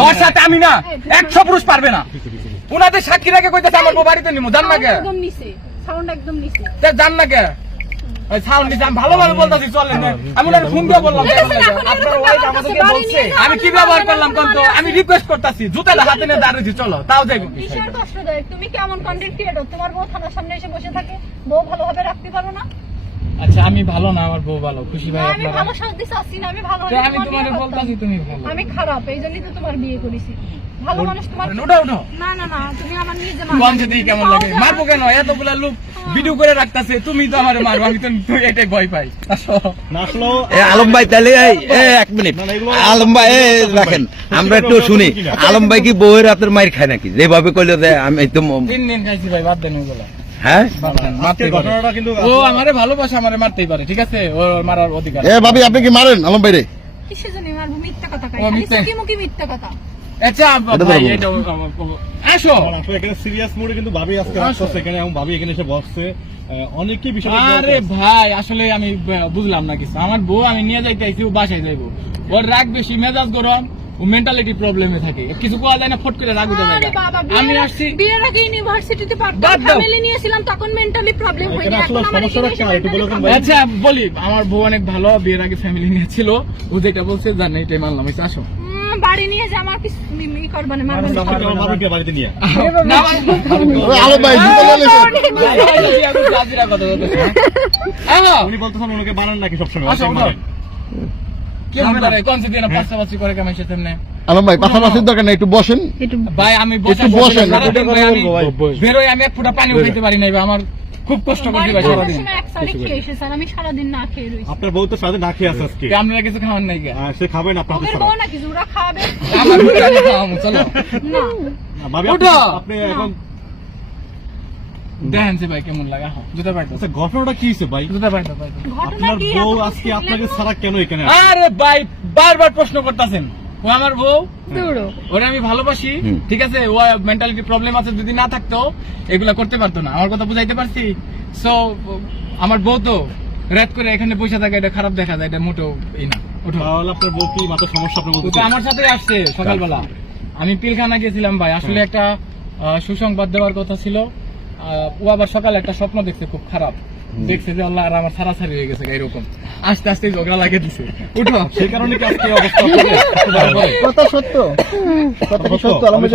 ওর সাথে আমি না একশো পুরুষ পারবে না। উনাদের সাক্ষী রেখে কইতেছে আমার বাড়িতে নিমু জান না কে? একদম নিচে সাউন্ড একদম নিচে। তে জান না কে? সাউন্ড দিছে আমি ভালোভাবে চলেন আমি ফোন দিয়ে বললাম আমি কি ব্যবহার করলাম কোন তো আমি রিকোয়েস্ট করতেছি জুতাটা হাতে নিয়ে দাঁড়িয়েছি চলো তাও দেয় তুমি কেমন কন্টেন্ট ক্রিয়েটর তোমার বউ থানার সামনে এসে বসে থাকে বউ ভালোভাবে রাখতে পারো না আচ্ছা আমি ভালো না আমার বউ ভালো। খুশি ভাই আমি ভালো শান্তি চাচ্ছি না আমি ভালো আমি তোমার বলতাছি তুমি ভালো। আমি খারাপ এই জন্যই তো তোমার বিয়ে করেছি। ভালো মানুষ তোমার না না না তুমি আমার নিজে কেমন লাগে। মারবো কেন? এতগুলা লোক ভিডিও করে রাখতাছে তুমি তো আমার মারবো আমি তো এটাই ভয় পাই। আসো। এ আলম ভাই তাহলে এই এক মিনিট। আলম ভাই এ, রাখেন আমরা একটু শুনি। আলম ভাই কি বউয়ের হাতের মাইর খায় নাকি? যেভাবে কইলো যে আমি তো তিন দিন খাইছি ভাই বাদ দেন ওগুলা হ্যাঁ? বাদ দেন, আজকের মারতেই পারে। ঘটনাটা কিন্তু ও আমারে ভালোবাসা আমারে মারতেই পারে ঠিক আছে? ও মারার অধিকার। এ ভাবি আপনি কি মারেন? আলম ভাই কিসের জন্য মারবো? মিথ্যা কথা কই খালি মিথ্যা। মুখে মুখে মিথ্যা কথা। আচ্ছা ভাই এটা ও- ও- ও- আসো। আসলে এখানে সিরিয়াস মোডে কিন্তু ভাবি আজকে আসছে এখানে ভাবি এখানে এসে বসছে। আহ, বিষয় আরে ভাই আসলে আমি বুঝলাম না কিছু। আমার বউ আমি নিয়ে যাইতে আইছি ও বাসায় যাইবো। ওর রাগ বেশি মেজাজ গরম। ও মেন্টালিটি প্রবলেমে থাকে কিছু কোয়া যায় না ফট করে রাগ উঠে যায় আমি আসছি বিয়ের আগে ইউনিভার্সিটিতে পড়তাম ফ্যামিলি নিয়েছিলাম তখন মেন্টালি প্রবলেম হয়ে এখানে এখন আমার। আচ্ছা বলি আমার বউ অনেক ভালো বিয়ের আগে ফ্যামিলি নিয়ে ছিল ও যেটা বলছে জান এটাই মানলাম আচ্ছা, আসো বাড়ি নিয়ে যে আমার কিছু ই করবে না মারবে না। বাড়িতে নিয়ে ভাই- হ্যাঁ? উনি বলতেছেন ওনাকে বানান নাকি সবসময় আলম ভাই দরকার নেই একটু বসেন। ভাই আমি একটু বসেন, আমি এক ফোঁটা পারি নাই আমার খুব কষ্ট করছি ভাই সারাদিন। আমি সারাদিন না খেয়ে রয়েছি। আপনার বউ তো সাথে না খেয়ে আছে আজকে। আপনারা কিছু খাওয়ান নাই সে বউ ওরা খাবে আমার চলো। না। আপনি এখন দেখেন যে ভাই কেমন লাগে জুতা পাইতো আচ্ছা ঘটনাটা কি হয়েছে ভাই? জুতা পাইতো আপনার বউ আজকে আপনাকে? ছাড়া কেন এখানে আরে ভাই বারবার প্রশ্ন করতেছেন। ও আমার বউ? ওরে আমি ভালোবাসি ঠিক আছে? ও মেন্টালিটি প্রবলেম আছে যদি না থাকতো এগুলা করতে পারতো না। আমার কথা বুঝাইতে পারছি? সো আমার বউ তো রাত করে এখানে বসে থাকে এটা খারাপ দেখা যায় এটা মোটো এই না তাহলে আপনার বউ কি মাথা সমস্যা আমার সাথে আসছে সকালবেলা। আমি পিলখানা গেছিলাম ভাই। আসলে একটা সুসংবাদ দেওয়ার কথা ছিল। ও আবার সকালে একটা স্বপ্ন দেখছে খুব খারাপ। দেখছে যে আল্লাহ আর আমার ছাড়াছাড়ি হয়ে গেছে এরকম। আস্তে আস্তে ঝগড়া লাগে দিছে। উঠো সেই কারণে কি আজকে অবস্থা? কথা সত্য। কথা সত্য।